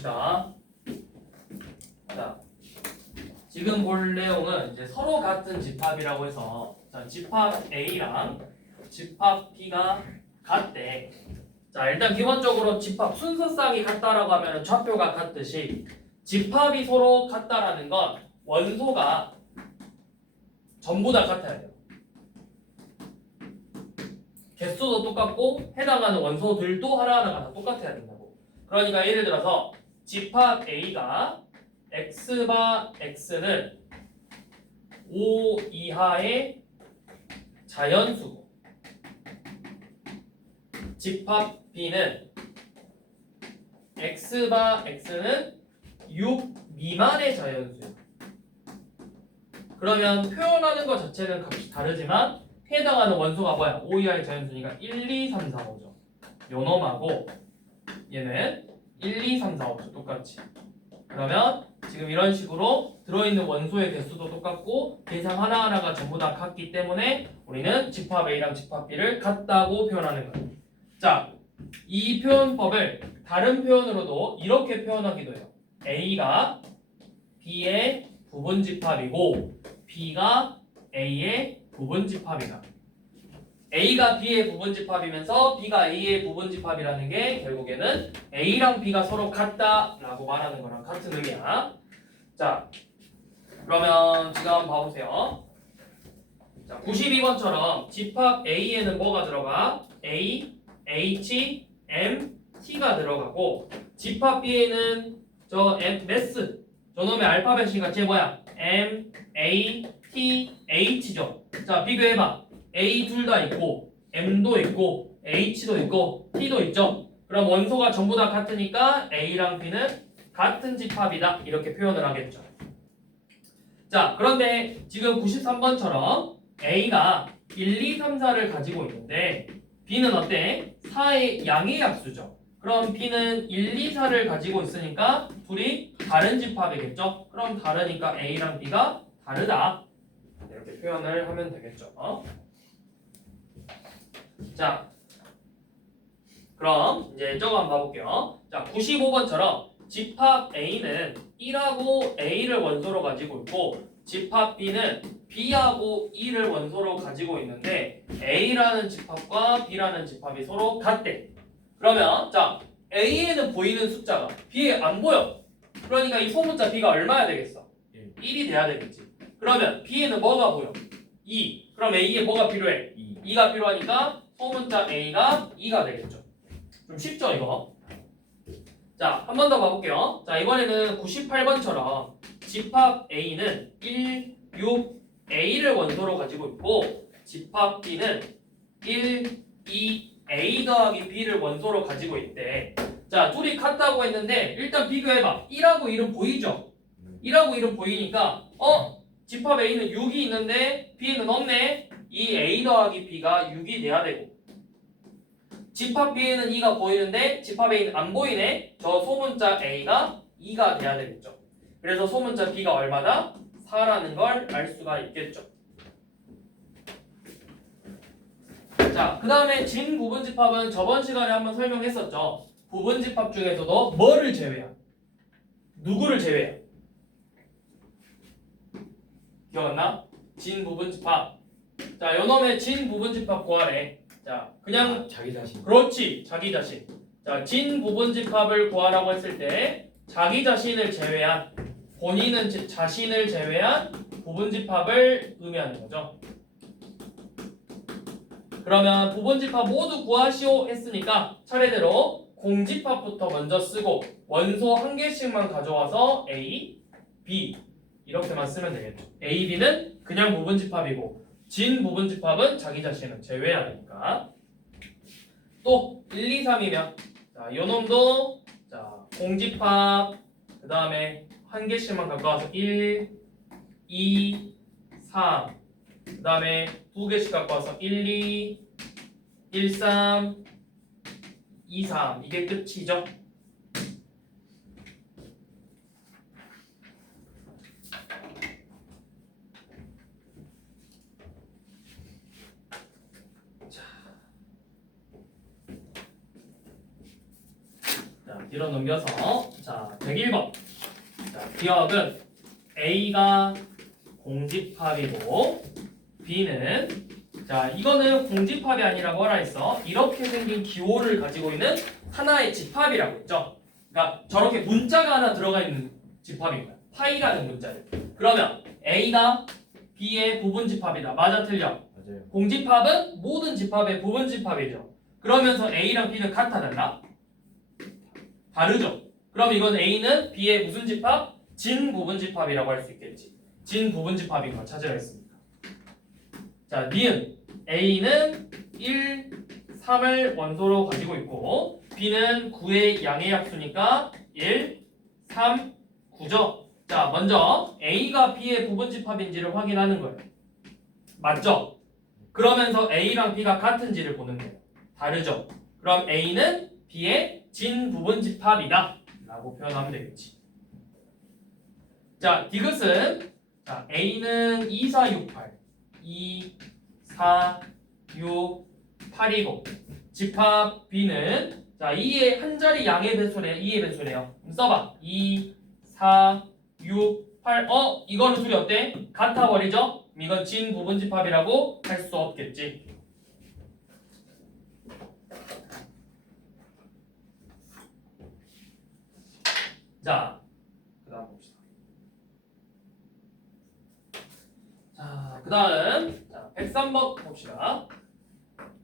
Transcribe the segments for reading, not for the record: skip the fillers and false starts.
봅시다. 자, 지금 볼 내용은 이제 서로 같은 집합이라고 해서 자, 집합 A랑 집합 B가 같대. 자, 일단 기본적으로 집합 순서쌍이 같다라고 하면 좌표가 같듯이 집합이 서로 같다라는 건 원소가 전부 다 같아야 돼요. 개수도 똑같고 해당하는 원소들도 하나하나가 다 똑같아야 된다고. 그러니까 예를 들어서 집합 A가 x바 x는 5 이하의 자연수고 집합 B는 x바 x는 6 미만의 자연수예요. 그러면 표현하는 것 자체는 값이 다르지만 해당하는 원소가 뭐야? 5 이하의 자연수니까 1, 2, 3, 4, 5죠. 요놈하고 얘는 1, 2, 3, 4, 5죠. 똑같이. 그러면 지금 이런 식으로 들어있는 원소의 개수도 똑같고 대상 하나하나가 전부 다 같기 때문에 우리는 집합 A랑 집합 B를 같다고 표현하는 거예요. 자, 이 표현법을 다른 표현으로도 이렇게 표현하기도 해요. A가 B의 부분집합이고 B가 A의 부분집합이다. A가 B의 부분집합이면서 B가 A의 부분집합이라는 게 결국에는 A랑 B가 서로 같다라고 말하는 거랑 같은 의미야. 자, 그러면 지금 한번 봐보세요. 자, 92번처럼 집합 A에는 뭐가 들어가? A, H, M, T가 들어가고 집합 B에는 저 M, 매스 저놈의 알파벳이가 제 뭐야? M, A, T, H죠. 자, 비교해봐. A 둘 다 있고 M도 있고 H도 있고 T도 있죠. 그럼 원소가 전부 다 같으니까 A랑 B는 같은 집합이다 이렇게 표현을 하겠죠. 자, 그런데 지금 93번처럼 A가 1, 2, 3, 4를 가지고 있는데 B는 어때? 4의 양의 약수죠. 그럼 B는 1, 2, 4를 가지고 있으니까 둘이 다른 집합이겠죠. 그럼 다르니까 A랑 B가 다르다 이렇게 표현을 하면 되겠죠. 자, 그럼 이제 저거 한번 봐볼게요. 자, 95번처럼 집합 A는 1하고 A를 원소로 가지고 있고 집합 B는 B하고 2를 원소로 가지고 있는데 A라는 집합과 B라는 집합이 서로 같대. 그러면 자, A에는 보이는 숫자가 B에 안 보여. 그러니까 이 소문자 B가 얼마야 되겠어? 1이 돼야 되겠지. 그러면 B에는 뭐가 보여? 2. 그럼 A에 뭐가 필요해? 2가 필요하니까 소문자 A가 2가 되겠죠. 좀 쉽죠 이거? 자, 한 번 더 봐볼게요. 자, 이번에는 98번처럼 집합 A는 1, 6, A를 원소로 가지고 있고 집합 B는 1, 2, A 더하기 B를 원소로 가지고 있대. 자, 둘이 같다고 했는데 일단 비교해봐. 1하고 1은 보이죠? 1하고 1은 보이니까 집합 A는 6이 있는데 B는 없네. 이 A 더하기 B가 6이 돼야 되고 집합 B에는 2가 보이는데 집합 A는 안 보이네. 저 소문자 A가 2가 돼야 되겠죠. 그래서 소문자 B가 얼마다? 4라는 걸 알 수가 있겠죠. 자, 그 다음에 진 부분집합은 저번 시간에 한번 설명했었죠. 부분집합 중에서도 뭐를 제외야? 누구를 제외야? 기억났나? 진 부분집합. 자, 요놈의 진 부분집합 구하래. 자, 그냥 자기 자신. 그렇지, 자기 자신. 자, 진 부분집합을 구하라고 했을 때 자기 자신을 제외한 본인은 자신을 제외한 부분집합을 의미하는 거죠. 그러면 부분집합 모두 구하시오 했으니까 차례대로 공집합부터 먼저 쓰고 원소 한 개씩만 가져와서 A, B 이렇게만 쓰면 되겠죠. A, B는 그냥 부분집합이고 진 부분집합은 자기 자신을 제외해야 되니까. 또 1, 2, 3이면 자, 요놈도 자, 공집합 그 다음에 한 개씩만 갖고 와서 1, 2, 3 그 다음에 두 개씩 갖고 와서 1, 2, 1, 3, 2, 3 이게 끝이죠. 뒤로 넘겨서 자 101번. 자 기억은 A가 공집합이고 B는 자 이거는 공집합이 아니라 뭐라 했어? 이렇게 생긴 기호를 가지고 있는 하나의 집합이라고 했죠. 그러니까 저렇게 문자가 하나 들어가 있는 집합인 거야. 파이라는 문자를. 그러면 A가 B의 부분 집합이다. 맞아 틀려? 맞아요. 공집합은 모든 집합의 부분 집합이죠. 그러면서 A랑 B는 같아 달라? 다르죠. 그럼 이건 A는 B의 무슨 집합? 진 부분 집합이라고 할 수 있겠지. 진 부분 집합인 거 찾으라겠습니다. 자, 니은 A는 1, 3을 원소로 가지고 있고 B는 9의 양의 약수니까 1, 3, 9죠. 자, 먼저 A가 B의 부분 집합인지를 확인하는 거예요. 맞죠? 그러면서 A랑 B가 같은지를 보는 거예요. 다르죠? 그럼 A는 B의 진 부분 집합이다 라고 표현하면 되겠지. 자, 디귿은 자, A는 2, 4, 6, 8 2, 4, 6, 8이고 집합 B는 자 2의 한 자리 양의 배수래요. 2의 배수래요. 그럼 써봐. 2, 4, 6, 8 이거는 둘이 어때? 같아 버리죠? 이건 진 부분 집합이라고 할 수 없겠지. 자, 그 다음 봅시다. 자, 그 다음 103번 봅시다.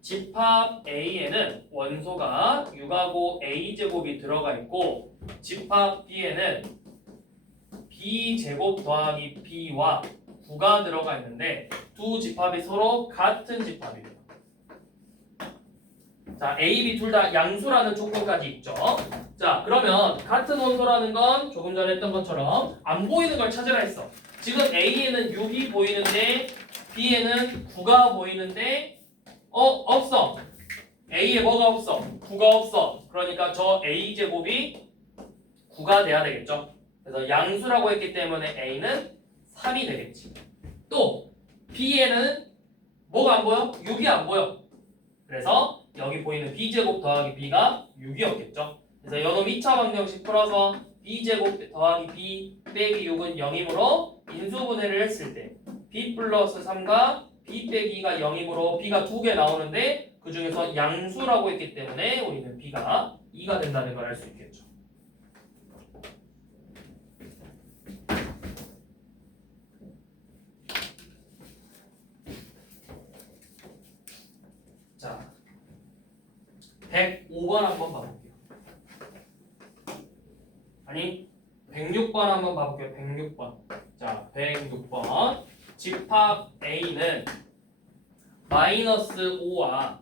집합 A에는 원소가 6하고 A제곱이 들어가 있고 집합 B에는 B제곱 더하기 B와 9가 들어가 있는데 두 집합이 서로 같은 집합이에요. 자, A, B 둘 다 양수라는 조건까지 있죠. 자, 그러면 같은 원소라는 건 조금 전에 했던 것처럼 안 보이는 걸 찾으라 했어. 지금 A에는 6이 보이는데 B에는 9가 보이는데 없어. A에 뭐가 없어? 9가 없어. 그러니까 저 A제곱이 9가 돼야 되겠죠. 그래서 양수라고 했기 때문에 A는 3이 되겠지. 또 B에는 뭐가 안 보여? 6이 안 보여. 그래서 여기 보이는 B제곱 더하기 B가 6이었겠죠. 그래서 요놈 2차 방정식 풀어서 B제곱 더하기 B 빼기 6은 0이므로 인수분해를 했을 때 B 플러스 3과 B 빼기가 0이므로 B가 2개 나오는데 그 중에서 양수라고 했기 때문에 우리는 B가 2가 된다는 걸 알 수 있겠죠. 자, 105번 한번 봐볼게요. 아니, 106번 한번 봐볼게요. 106번. 자, 106번. 집합 A는 마이너스 5와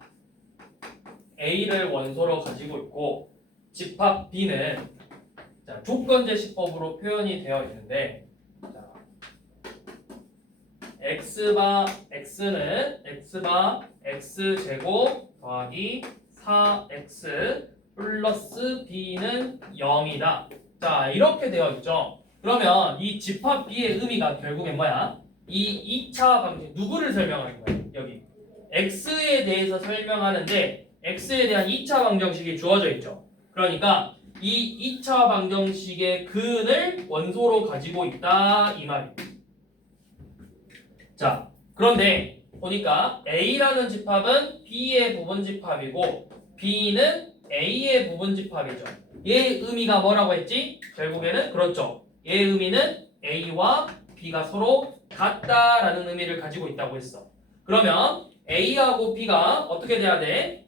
A를 원소로 가지고 있고 집합 B는 자, 조건제시법으로 표현이 되어 있는데 자, X는 X바 X제곱 더하기 4X 플러스 B는 0이다. 자, 이렇게 되어 있죠. 그러면 이 집합 B의 의미가 결국엔 뭐야? 이 2차 방식 누구를 설명하는 거야? 여기 X에 대해서 설명하는데 X에 대한 2차 방정식이 주어져 있죠. 그러니까 이 2차 방정식의 근을 원소로 가지고 있다 이 말이에요. 자, 그런데 보니까 A라는 집합은 B의 부분 집합이고 B는 A의 부분 집합이죠. 얘의 의미가 뭐라고 했지? 결국에는 그렇죠. 얘의 의미는 A와 B가 서로 같다라는 의미를 가지고 있다고 했어. 그러면 A하고 B가 어떻게 돼야 돼?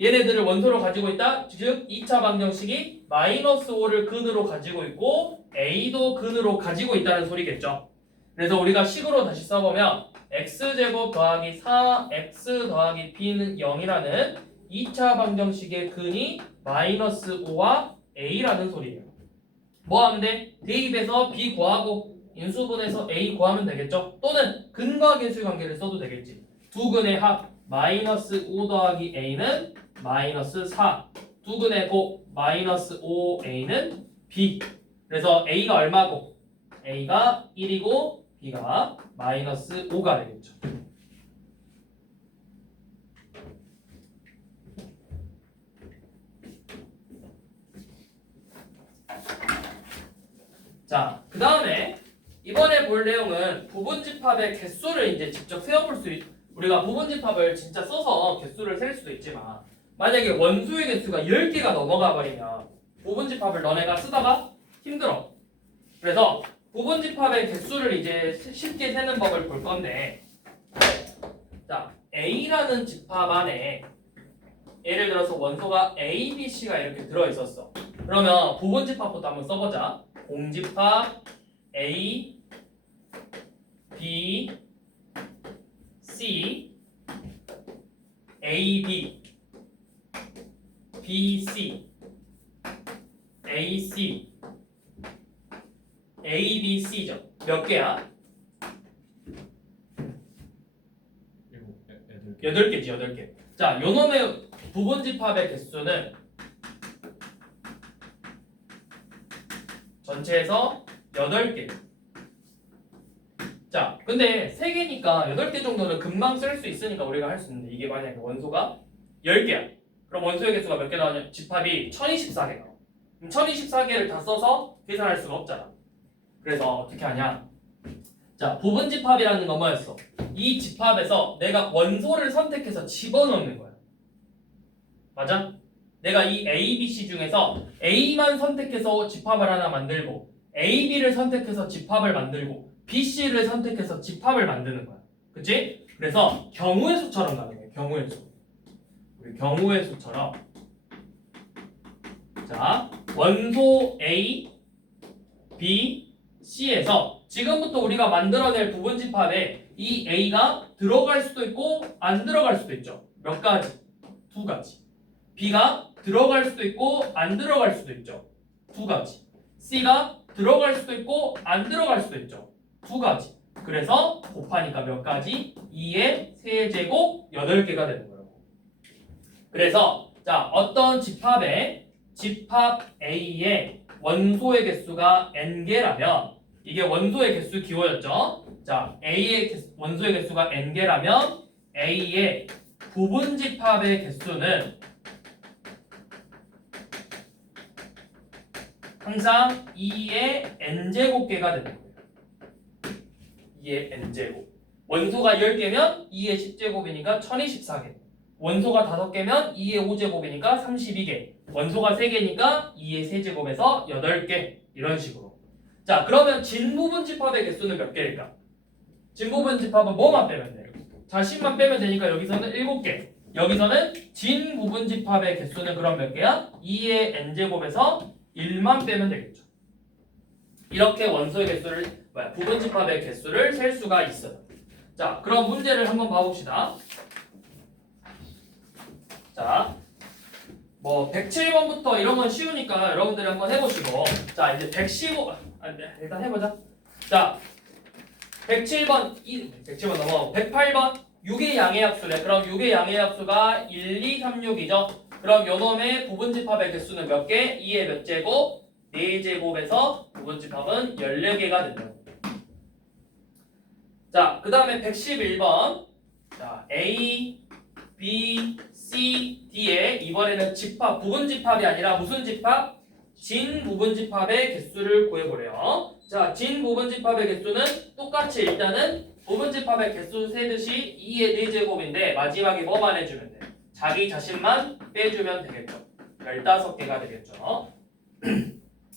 얘네들을 원소로 가지고 있다. 즉 2차 방정식이 마이너스 5를 근으로 가지고 있고 A도 근으로 가지고 있다는 소리겠죠. 그래서 우리가 식으로 다시 써보면 X제곱 더하기 4X 더하기 B는 0이라는 2차 방정식의 근이 마이너스 5와 A라는 소리예요. 뭐 하면 돼? 대입해서 B 구하고 인수분해서 A 구하면 되겠죠? 또는 근과 계수의 관계를 써도 되겠지. 두 근의 합 마이너스 5 더하기 A는 마이너스 4 두 근의 곱 마이너스 5A는 B. 그래서 A가 얼마고? A가 1이고 B가 마이너스 5가 되겠죠. 자, 그 다음에 이번에 볼 내용은 부분집합의 개수를 이제 직접 세어볼 수 우리가 부분집합을 진짜 써서 개수를 셀 수도 있지만 만약에 원소의 개수가 10개가 넘어가 버리면 부분집합을 너네가 쓰다가 힘들어. 그래서 부분집합의 개수를 이제 쉽게 세는 법을 볼 건데, 자, A라는 집합 안에 예를 들어서 원소가 A, B, C가 이렇게 들어있었어. 그러면 부분집합부터 한번 써보자. 공집합 A, B, C, A, B, B, C, A, C, A, B, C죠. 몇 개야? 8개지, 8개. 자, 요놈의 부분집합의 개수는 전체에서 8개. 자, 근데 3개니까 8개 정도는 금방 쓸 수 있으니까 우리가 할 수 있는데 이게 만약에 원소가 10개야. 그럼 원소의 개수가 몇 개 나오냐? 집합이 1024개 나와. 그럼 1024개를 다 써서 계산할 수가 없잖아. 그래서 어떻게 하냐? 자, 부분집합이라는 건 뭐였어? 이 집합에서 내가 원소를 선택해서 집어넣는 거야. 맞아? 내가 이 A, B, C 중에서 A만 선택해서 집합을 하나 만들고 A, B를 선택해서 집합을 만들고 B, C를 선택해서 집합을 만드는 거야. 그치? 그래서 경우의 수처럼 가는 거야. 경우의 수. 우리 경우의 수처럼 자, 원소 A, B, C에서 지금부터 우리가 만들어낼 부분집합에 이 A가 들어갈 수도 있고 안 들어갈 수도 있죠. 몇 가지? 2가지. B가 들어갈 수도 있고 안 들어갈 수도 있죠. 2가지. C가 들어갈 수도 있고 안 들어갈 수도 있죠. 2가지. 그래서 곱하니까 몇 가지? 2의 세제곱 8개가 되는 거예요. 그래서 자, 어떤 집합에 집합 A의 원소의 개수가 n개라면 이게 원소의 개수 기호였죠. 자, A의 원소의 개수가 n개라면 A의 부분집합의 개수는 항상 2의 n제곱개가 되는 거예요. 2의 n제곱. 원소가 10개면 2의 10제곱이니까 1024개. 원소가 5개면 2의 5제곱이니까 32개. 원소가 3개니까 2의 세제곱에서 8개. 이런 식으로. 자, 그러면 진부분집합의 개수는 몇 개일까? 진부분집합은 뭐만 빼면 돼? 자신만 빼면 되니까 여기서는 7개. 여기서는 진부분집합의 개수는 그럼 몇 개야? 2의 n제곱에서 1만 빼면 되겠죠. 이렇게 원소의 개수를 부분집합의 개수를 셀 수가 있어요. 자, 그럼 문제를 한번 봐봅시다. 자, 뭐 107번부터 이런 건 쉬우니까 여러분들이 한번 해보시고, 자, 이제 115 일단 해보자. 자, 107번 107번 넘어가고 108번 6의 양의 합수래. 그럼 6의 양의 합수가 1, 2, 3, 6이죠. 그럼 요놈의 부분집합의 개수는 몇 개? 2의 몇 제곱? 4제곱에서 부분집합은 14개가 된다. 자, 그 다음에 111번. 자, A, B, C, D에 이번에는 집합, 부분집합이 아니라 무슨 집합? 진부분집합의 개수를 구해보래요. 자, 진부분집합의 개수는 똑같이 일단은 부분집합의 개수 세듯이 2의 4제곱인데 마지막에 뭐만 해주면 돼? 자기 자신만 빼주면 되겠죠. 15개가 되겠죠.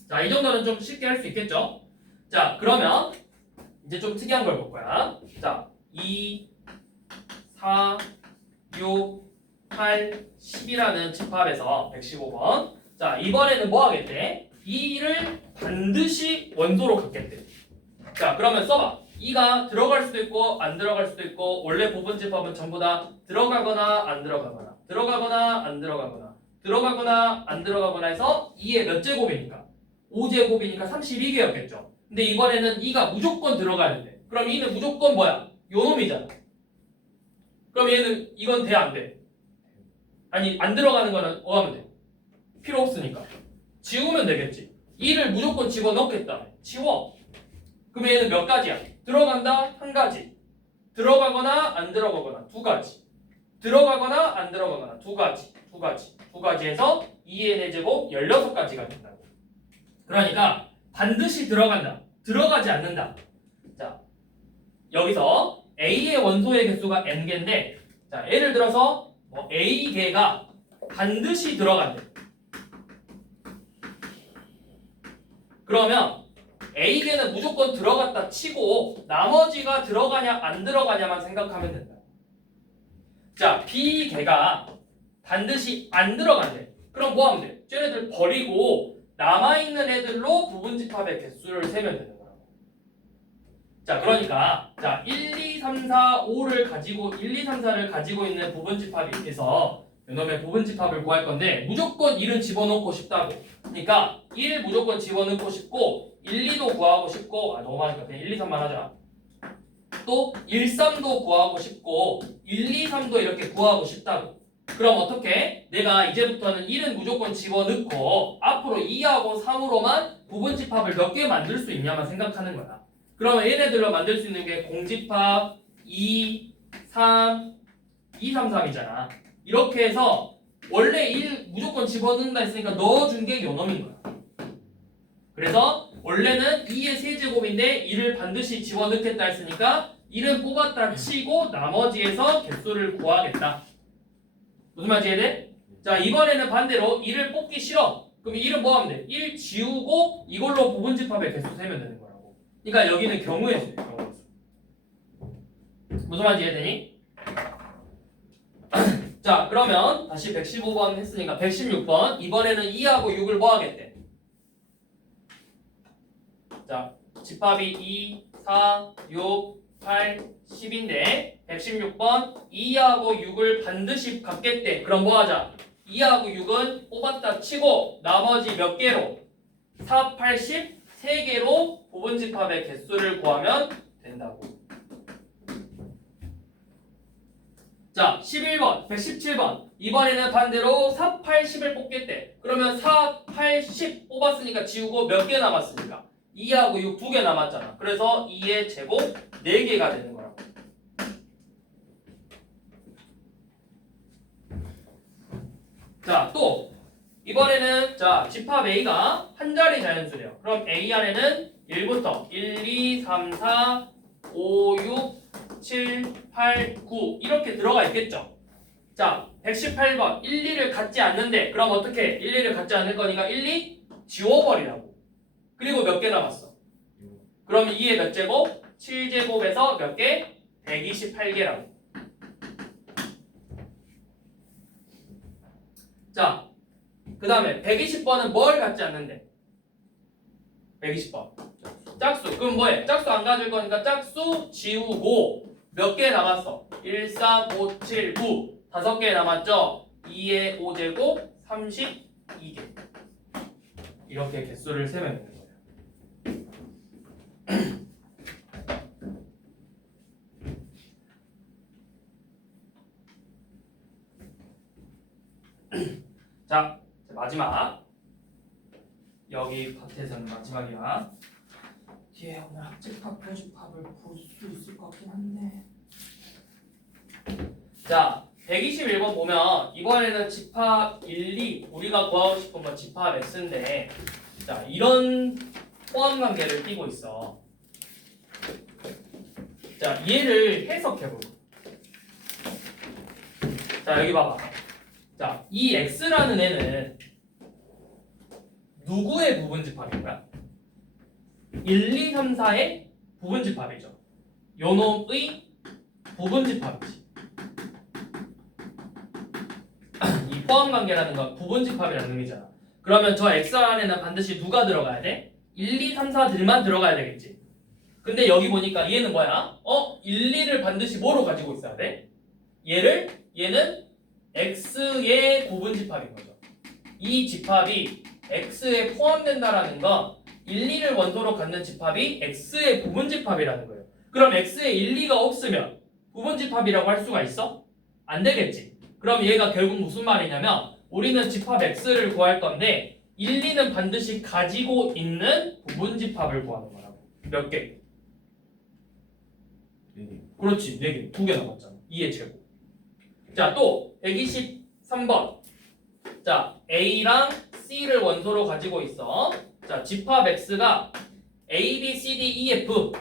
자, 이 정도는 좀 쉽게 할 수 있겠죠. 자, 그러면 이제 좀 특이한 걸 볼 거야. 자, 2, 4, 6, 8, 10이라는 집합에서 115번. 자, 이번에는 뭐 하겠대? 2를 반드시 원소로 갖겠대. 자, 그러면 써봐. 2가 들어갈 수도 있고 안 들어갈 수도 있고 원래 부분집합은 전부 다 들어가거나 안 들어가거나 들어가거나 안 들어가거나 들어가거나 안 들어가거나 해서 2의 몇 제곱이니까? 5제곱이니까 32개였겠죠. 근데 이번에는 2가 무조건 들어가야 돼. 그럼 2는 무조건 뭐야? 요놈이잖아. 그럼 얘는 이건 돼 안 돼? 아니, 안 들어가는 거는 뭐 하면 돼? 필요 없으니까 지우면 되겠지. 2를 무조건 집어넣겠다. 지워. 그럼 얘는 몇 가지야? 들어간다? 한 가지. 들어가거나 안 들어가거나 두 가지. 들어가거나 안 들어가거나 두 가지. 두 가지에서 2의 4제곱 16가지가 된다고. 그러니까 반드시 들어간다. 들어가지 않는다. 자, 여기서 A의 원소의 개수가 n개인데 자, 예를 들어서 뭐 A개가 반드시 들어간대. 그러면 A개는 무조건 들어갔다 치고 나머지가 들어가냐 안 들어가냐만 생각하면 된다. 자, B개가 반드시 안 들어간대. 그럼 뭐 하면 돼? 쟤네들 버리고 남아있는 애들로 부분집합의 개수를 세면 되는 거라고. 자, 그러니까 자 1, 2, 3, 4, 5를 가지고 1, 2, 3, 4를 가지고 있는 부분집합이 있어서 이놈의 부분집합을 구할 건데 무조건 1은 집어넣고 싶다고. 그러니까 1 무조건 집어넣고 싶고 1, 2도 구하고 싶고 너무 많으니까 그냥 1, 2, 3만 하자. 또 1, 3도 구하고 싶고 1, 2, 3도 이렇게 구하고 싶다고. 그럼 어떻게? 내가 이제부터는 1은 무조건 집어넣고 앞으로 2하고 3으로만 부분집합을 몇 개 만들 수 있냐만 생각하는 거야. 그러면 얘네들로 만들 수 있는 게 공집합 2, 3, 2, 3, 3이잖아. 이렇게 해서 원래 1 무조건 집어넣는다 했으니까 넣어준 게 요놈인 거야. 그래서 원래는 2의 세제곱인데 1을 반드시 집어넣겠다 했으니까 1은 뽑았다 치고 나머지에서 개수를 구하겠다. 무슨 말인지 이해돼? 자, 이번에는 반대로 1을 뽑기 싫어. 그럼 1은 뭐 하면 돼? 1 지우고 이걸로 부분집합의 개수 세면 되는 거라고. 그러니까 여기는 경우의 수예요. 경우의 수. 무슨 말인지 이해되니? 자, 그러면 다시 115번 했으니까 116번. 이번에는 2하고 6을 뭐 하겠대? 자, 집합이 2, 4, 6, 8, 10인데 116번 2하고 6을 반드시 갖겠대. 그럼 뭐 하자? 2하고 6은 뽑았다 치고 나머지 몇 개로? 4, 80, 3개로 부분집합의 개수를 구하면 된다고. 자, 11번, 117번. 이번에는 반대로 4, 8, 10을 뽑겠대. 그러면 4, 8, 10 뽑았으니까 지우고 몇 개 남았으니까? 2하고 6 2개 남았잖아. 그래서 2의 제곱 4개가 되는 거라고. 자, 또 이번에는 자 집합 A가 한 자리 자연수래요. 그럼 A 안에는 1부터 1, 2, 3, 4, 5, 6, 7, 8, 9 이렇게 들어가 있겠죠. 자, 118번 1, 2를 갖지 않는데 그럼 어떻게 1, 2를 갖지 않을 거니까 1, 2 지워버리라고. 그리고 몇 개 남았어? 그러면 2의 몇 제곱? 7제곱에서 몇 개? 128개라고. 자, 그 다음에 120번은 뭘 갖지 않는데? 120번 짝수. 그럼 뭐해? 짝수 안 가질 거니까 짝수 지우고 몇 개 남았어? 1, 3, 5, 7, 9 5개 남았죠? 2의 5제곱 32개. 이렇게 개수를 세면 되는 거예요. 자, 마지막. 여기 파트에서는 마지막이야. 뒤에 오늘 합집합, 표집합을 볼 수 있을 것 같긴 한데. 자, 121번 보면 이번에는 집합 1, 2 우리가 구하고 싶은 건 집합 X인데 자, 이런 포함 관계를 띄고 있어. 자, 얘를 해석해볼까? 자, 여기 봐봐. 자, 이 X라는 애는 누구의 부분집합인 거야? 1, 2, 3, 4의 부분집합이죠. 요놈의 부분집합이지. 이 포함관계라는 건 부분집합이라는 의미잖아. 그러면 저 X 안에는 반드시 누가 들어가야 돼? 1, 2, 3, 4들만 들어가야 되겠지. 근데 여기 보니까 얘는 뭐야? 1, 2를 반드시 뭐로 가지고 있어야 돼? 얘는 X의 부분집합인 거죠. 이 집합이 X에 포함된다라는 건 1, 2를 원소로 갖는 집합이 X의 부분집합이라는 거예요. 그럼 X에 1, 2가 없으면 부분집합이라고 할 수가 있어? 안 되겠지. 그럼 얘가 결국 무슨 말이냐면 우리는 집합 X를 구할 건데 1, 2는 반드시 가지고 있는 부분집합을 구하는 거라고. 몇 개? 4개. 그렇지. 4개. 2개 남았잖아. 2의 제곱. 자, 또 123번. 자, A랑 C를 원소로 가지고 있어. 자, 집합 X가 A, B, C, D, E, F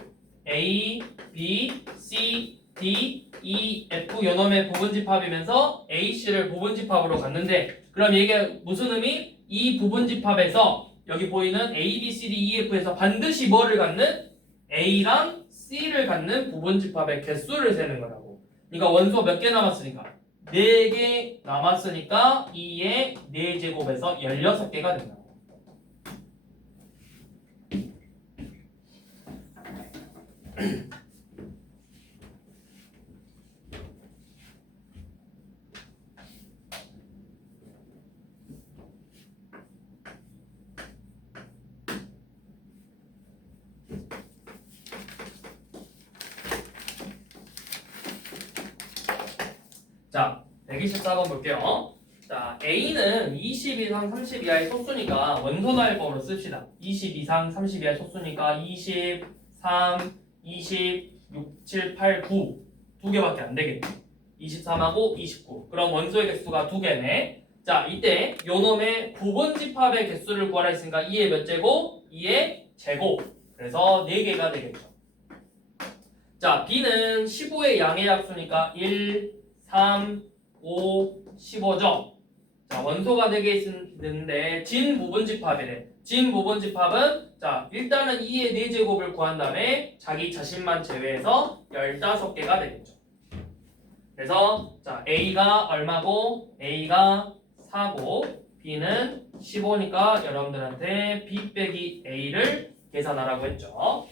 A, B, C, D, E, F 요놈의 부분집합이면서 A, C를 부분집합으로 갔는데 그럼 이게 무슨 의미? 이 부분집합에서 여기 보이는 A, B, C, D, E, F에서 반드시 뭐를 갖는? A랑 C를 갖는 부분집합의 개수를 세는 거라고. 그러니까 원소 몇 개 남았으니까 4개 남았으니까 2의 4제곱에서 16개가 된다. 자, 124번 볼게요. 자, A는 20 이상 30 이하의 소수니까 원소나열법으로 씁시다. 20 이상 30 이하의 소수니까 20, 3, 20, 6, 7, 8, 9 두 개밖에 안 되겠네. 23하고 29. 그럼 원소의 개수가 2개네. 자, 이때 요놈의 부분집합의 개수를 구하라 했으니까 2의 몇 제곱? 2의 제곱. 그래서 4개가 되겠죠. 자, B는 15의 양의 약수니까 1, 3, 5, 15죠. 자, 원소가 되게 있는데 진 부분집합이래. 진 부분집합은 자, 일단은 2의 4제곱을 구한 다음에 자기 자신만 제외해서 15개가 되겠죠. 그래서 자, A가 얼마고 A가 4고 B는 15니까 여러분들한테 B 빼기 A를 계산하라고 했죠.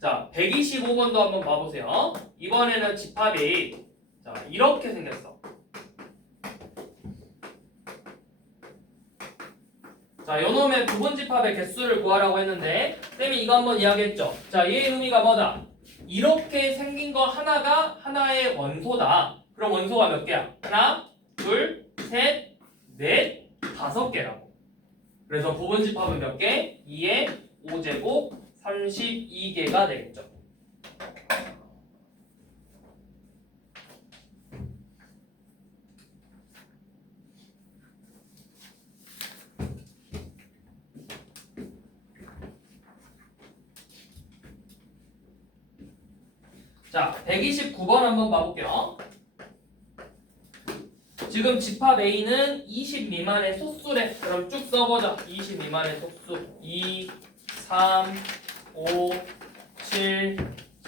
자, 125번도 한번 봐보세요. 이번에는 집합이 자, 이렇게 생겼어. 자, 요놈의 부분집합의 개수를 구하라고 했는데 쌤이 이거 한번 이야기했죠. 자, 얘의 의미가 뭐다? 이렇게 생긴 거 하나가 하나의 원소다. 그럼 원소가 몇 개야? 하나, 둘, 셋, 넷, 5개라고. 그래서 부분집합은 몇 개? 2의 5제곱 32개가 되겠죠. 자, 129번 한번 봐볼게요. 지금 집합 A는 20 미만의 소수래. 그럼 쭉 써보자. 20 미만의 소수 2, 3, 5, 7,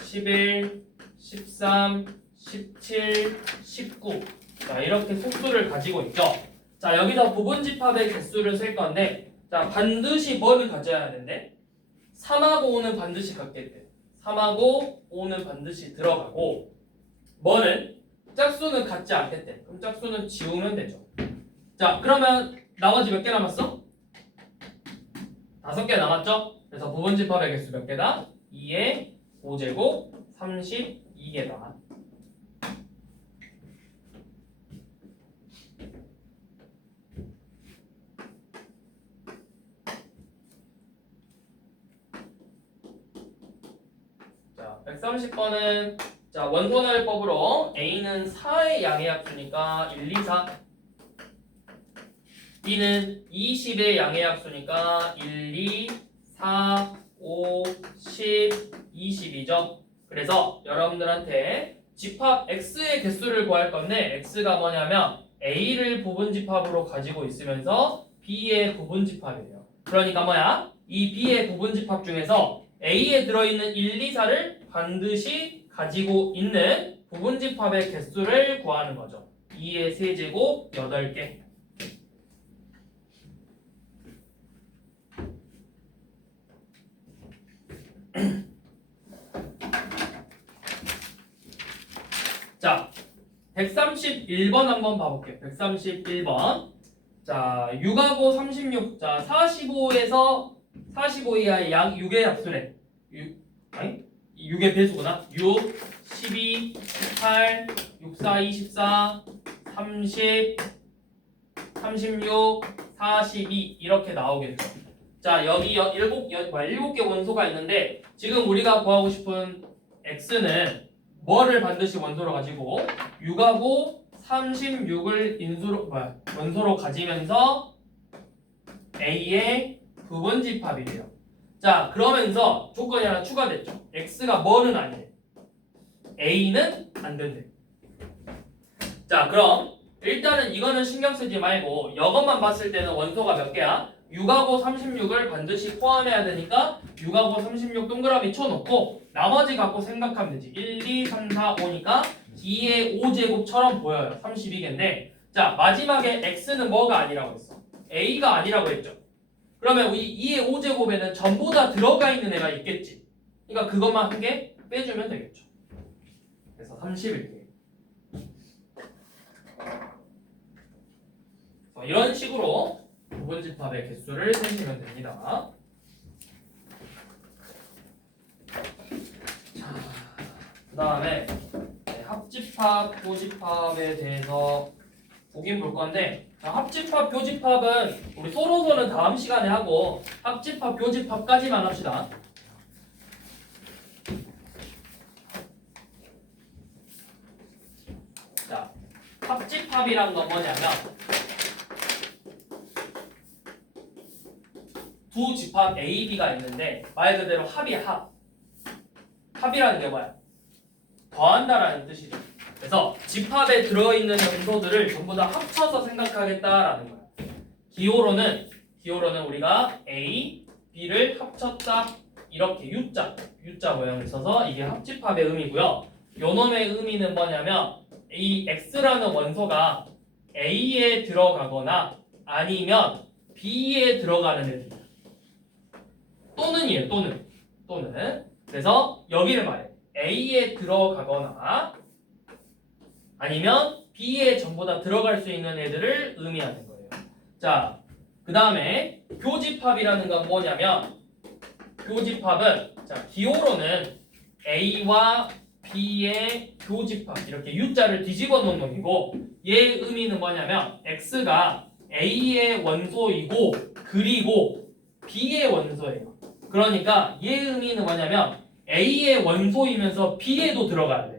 11, 13, 17, 19. 자, 이렇게 속수를 가지고 있죠. 자, 여기서 부분집합의 개수를 셀 건데, 자, 반드시 뭐를 가져야 되는데? 3하고 5는 반드시 갖게 돼. 3하고 5는 반드시 들어가고, 뭐는? 짝수는 갖지 않겠대. 그럼 짝수는 지우면 되죠. 자, 그러면 나머지 몇 개 남았어? 5개 남았죠? 그래서 부분집합의 개수 몇 개다? 2의 5제곱 32개다. 자, 130번은 자, 원소나열법으로 A는 4의 양의 합수니까 1, 2, 4. B는 20의 양의 합수니까 1, 2, 4, 5, 10, 20이죠. 그래서 여러분들한테 집합 X의 개수를 구할 건데 X가 뭐냐면 A를 부분집합으로 가지고 있으면서 B의 부분집합이에요. 그러니까 뭐야? 이 B의 부분집합 중에서 A에 들어있는 1, 2, 4를 반드시 가지고 있는 부분집합의 개수를 구하는 거죠. 2의 세제곱 8개. 자, 131번 한번 봐볼게요. 131번. 자, 6하고 36. 자, 45에서 45 이하의 양 6의 합수래. 6의 배수구나. 6, 12, 18, 64, 24, 30, 36, 42 이렇게 나오겠죠. 자, 여기 7개 원소가 있는데 지금 우리가 구하고 싶은 x는 뭐를 반드시 원소로 가지고 6하고 36을 원소로 가지면서 A의 부분집합이래요. 자, 그러면서 조건이 하나 추가됐죠. X가 뭐는 아니래. A는 안 된대. 자, 그럼 일단은 이거는 신경 쓰지 말고 이것만 봤을 때는 원소가 몇 개야? 6하고 36을 반드시 포함해야 되니까 6하고 36 동그라미 쳐놓고 나머지 갖고 생각하면 되지. 1, 2, 3, 4, 5니까 2의 5제곱처럼 보여요. 32개인데 자, 마지막에 X는 뭐가 아니라고 했어? A가 아니라고 했죠. 그러면 이 2의 5제곱에는 전부 다 들어가 있는 애가 있겠지. 그러니까 그것만 한 개 빼주면 되겠죠. 그래서 31개. 이런 식으로 부분집합의 개수를 세시면 됩니다. 자, 그 다음에 합집합, 교집합에 대해서 보긴 볼 건데 자, 합집합, 교집합은 우리 서로서는 다음 시간에 하고 합집합, 교집합까지만 합시다. 자, 합집합이란 건 뭐냐면 두 집합 A, B가 있는데 말 그대로 합이야, 합. 합이라는 게 뭐야? 더한다라는 뜻이죠. 그래서 집합에 들어있는 요소들을 전부 다 합쳐서 생각하겠다라는 거야. 기호로는 우리가 A, B를 합쳤다 이렇게 U자 모양을 써서 이게 합집합의 의미고요. 요놈의 의미는 뭐냐면 이 X라는 원소가 A에 들어가거나 아니면 B에 들어가는 애들이야. 또는이에요. 또는. 그래서 여기를 말해. A에 들어가거나 아니면 B에 전부 다 들어갈 수 있는 애들을 의미하는 거예요. 자, 그 다음에 교집합이라는 건 뭐냐면 교집합은 자, 기호로는 A와 B의 교집합 이렇게 U자를 뒤집어 놓은 놈이고 얘의 의미는 뭐냐면 X가 A의 원소이고 그리고 B의 원소예요. 그러니까 얘의 의미는 뭐냐면 A의 원소이면서 B에도 들어가야 돼.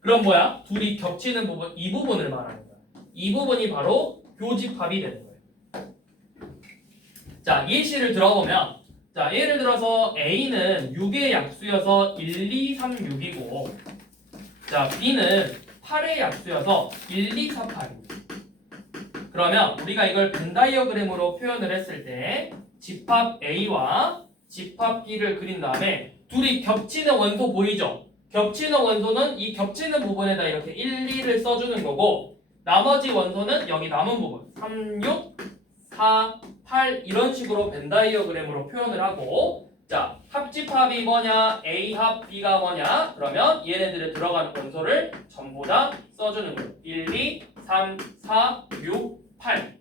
그럼 뭐야? 둘이 겹치는 부분, 이 부분을 말하는 거야. 이 부분이 바로 교집합이 되는 거예요. 자, 예시를 들어보면 자, 예를 들어서 A는 6의 약수여서 1, 2, 3, 6이고 자, B는 8의 약수여서 1, 2, 4, 8입니다. 그러면 우리가 이걸 벤 다이어그램으로 표현을 했을 때 집합 A와 집합 B를 그린 다음에 둘이 겹치는 원소 보이죠? 겹치는 원소는 이 겹치는 부분에다 이렇게 1, 2를 써주는 거고 나머지 원소는 여기 남은 부분 3, 6, 4, 8 이런 식으로 벤 다이어그램으로 표현을 하고 자, 합집합이 뭐냐? A 합 B가 뭐냐? 그러면 얘네들에 들어가는 원소를 전부 다 써주는 거예요. 1, 2, 3, 4, 6, 8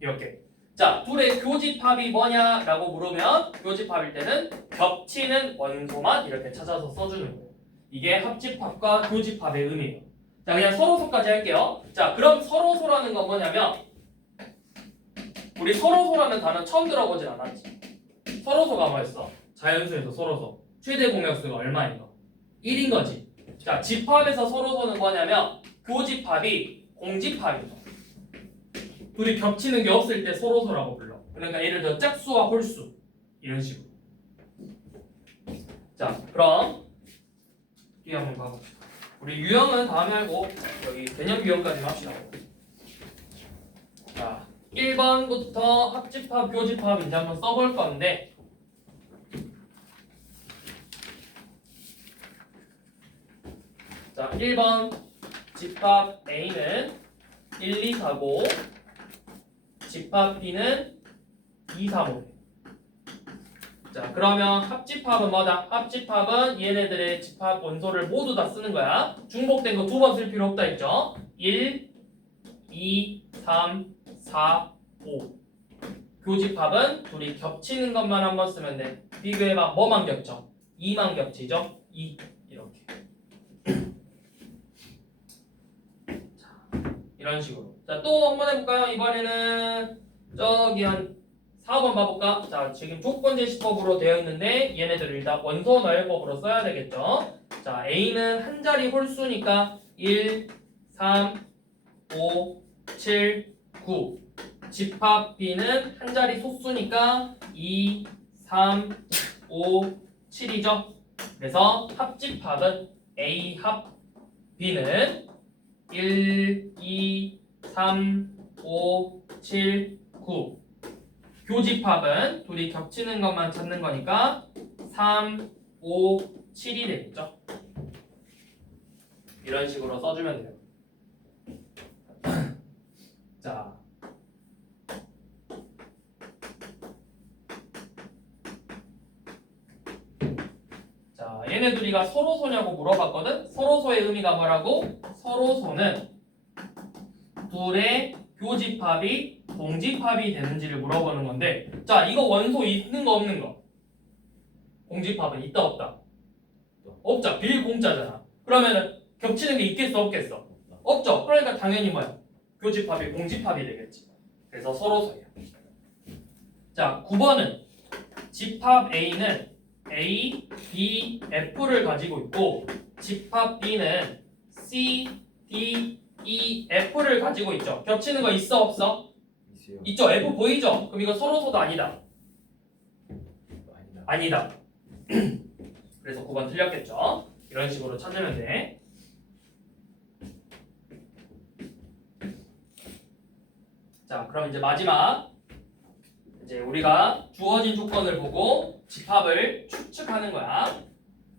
이렇게. 자, 둘의 교집합이 뭐냐라고 물으면 교집합일 때는 겹치는 원소만 이렇게 찾아서 써주는 거예요. 이게 합집합과 교집합의 의미예요. 자, 그냥 서로소까지 할게요. 자, 그럼 서로소라는 건 뭐냐면 우리 서로소라는 단어 처음 들어보진 않았지. 서로소가 뭐였어? 자연수에서 서로소. 최대 공약수가 얼마인 거? 1인 거지. 자, 집합에서 서로소는 뭐냐면 교집합이 공집합이죠. 둘이 겹치는 게 없을 때 서로소라고 불러. 그러니까 예를 들어 짝수와 홀수 이런 식으로. 자, 그럼 뒤에 한번 가봅시다. 우리 유형은 다음에 하고 여기 개념 유형까지 합시다. 자, 1번부터 합집합, 교집합 이제 한번 써볼 건데 자, 1번 집합 A는 1, 2, 4고 집합 B는 2, 3, 5. 자, 그러면 합집합은 뭐다? 합집합은 얘네들의 집합 원소를 모두 다 쓰는 거야. 중복된 거 두 번 쓸 필요 없다 했죠? 1, 2, 3, 4, 5. 교집합은 둘이 겹치는 것만 한 번 쓰면 돼. 비교해봐. 뭐만 겹쳐? 2만 겹치죠? 2. 이렇게. 자, 이런 식으로. 자, 또 한번 해볼까요? 이번에는 저기 한 4번 봐볼까? 자, 지금 조건제시법으로 되어 있는데 얘네들을 일단 원소 나열법으로 써야 되겠죠? 자, A는 한 자리 홀수니까 1, 3, 5, 7, 9. 집합 B는 한 자리 소수니까 2, 3, 5, 7이죠. 그래서 합집합은 A 합 B는 1, 2, 3, 5, 7, 9. 교집합은 둘이 겹치는 것만 찾는 거니까 3, 5, 7이 되겠죠. 이런 식으로 써주면 돼요. 자, 얘네 둘이가 서로소냐고 물어봤거든. 서로소의 의미가 뭐라고? 서로소는 둘의 교집합이 공집합이 되는지를 물어보는 건데, 자, 이거 원소 있는 거 없는 거? 공집합은 있다 없다? 없자. 빌공짜잖아. 그러면은 겹치는 게 있겠어 없겠어? 없죠. 그러니까 당연히 뭐야? 교집합이 공집합이 되겠지. 그래서 서로소야. 자, 9번은 집합 A는 A, B, F를 가지고 있고 집합 B는 C, D, E, F를 가지고 있죠. 겹치는 거 있어 없어? 있어요. 있죠. F 보이죠? 그럼 이거 서로소도 아니다. 아니다. 그래서 9번 틀렸겠죠. 이런 식으로 찾으면 돼. 자, 그럼 이제 마지막 이제 우리가 주어진 조건을 보고 집합을 추측하는 거야.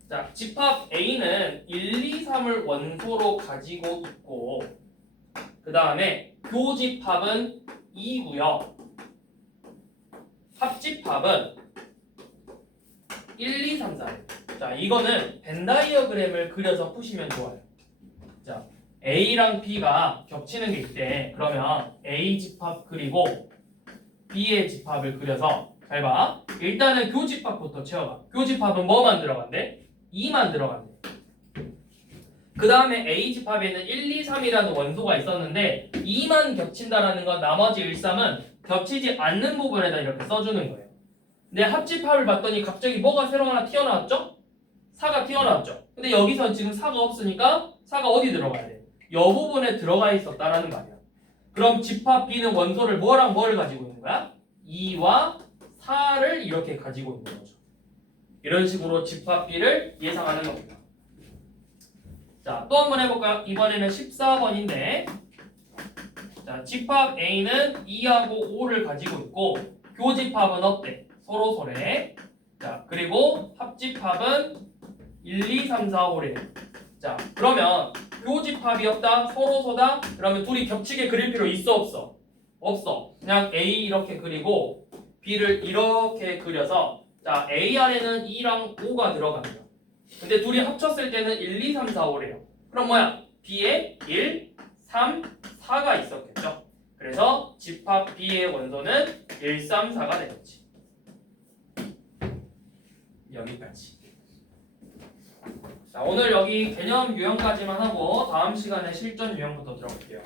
자, 집합 A는 1, 2, 3을 원소로 가지고 있고 그 다음에 교집합은 2고요. 합집합은 1, 2, 3, 4. 자, 이거는 벤 다이어그램을 그려서 푸시면 좋아요. 자, A랑 B가 겹치는 게 있대. 그러면 A 집합 그리고 B의 집합을 그려서 잘 봐. 일단은 교집합부터 채워봐. 교집합은 뭐만 들어간대? 2만 들어간대. 그 다음에 A 집합에는 1, 2, 3이라는 원소가 있었는데 2만 겹친다라는 건 나머지 1, 3은 겹치지 않는 부분에다 이렇게 써주는 거예요. 근데 합집합을 봤더니 갑자기 뭐가 새로 하나 튀어나왔죠? 4가 튀어나왔죠. 근데 여기서 지금 4가 없으니까 4가 어디 들어가야 돼? 이 부분에 들어가 있었다라는 말이야. 그럼 집합 B는 원소를 뭐랑 뭐를 가지고 있는 거야? 2와 4를 이렇게 가지고 있는 거죠. 이런 식으로 집합 B를 예상하는 겁니다. 자, 또 한번 해볼까요? 이번에는 14번인데 자, 집합 A는 2하고 5를 가지고 있고 교집합은 어때? 서로소래. 자, 그리고 합집합은 1, 2, 3, 4, 5래. 자, 그러면 교집합이 없다, 서로소다. 그러면 둘이 겹치게 그릴 필요 있어 없어? 없어. 그냥 A 이렇게 그리고 B를 이렇게 그려서 자, A 안에는 2랑 5가 들어갑니다. 근데 둘이 합쳤을 때는 1, 2, 3, 4, 5래요. 그럼 뭐야? B에 1, 3, 4가 있었겠죠. 그래서 집합 B의 원소는 1, 3, 4가 되겠지. 여기까지. 자, 오늘 여기 개념 유형까지만 하고 다음 시간에 실전 유형부터 들어볼게요.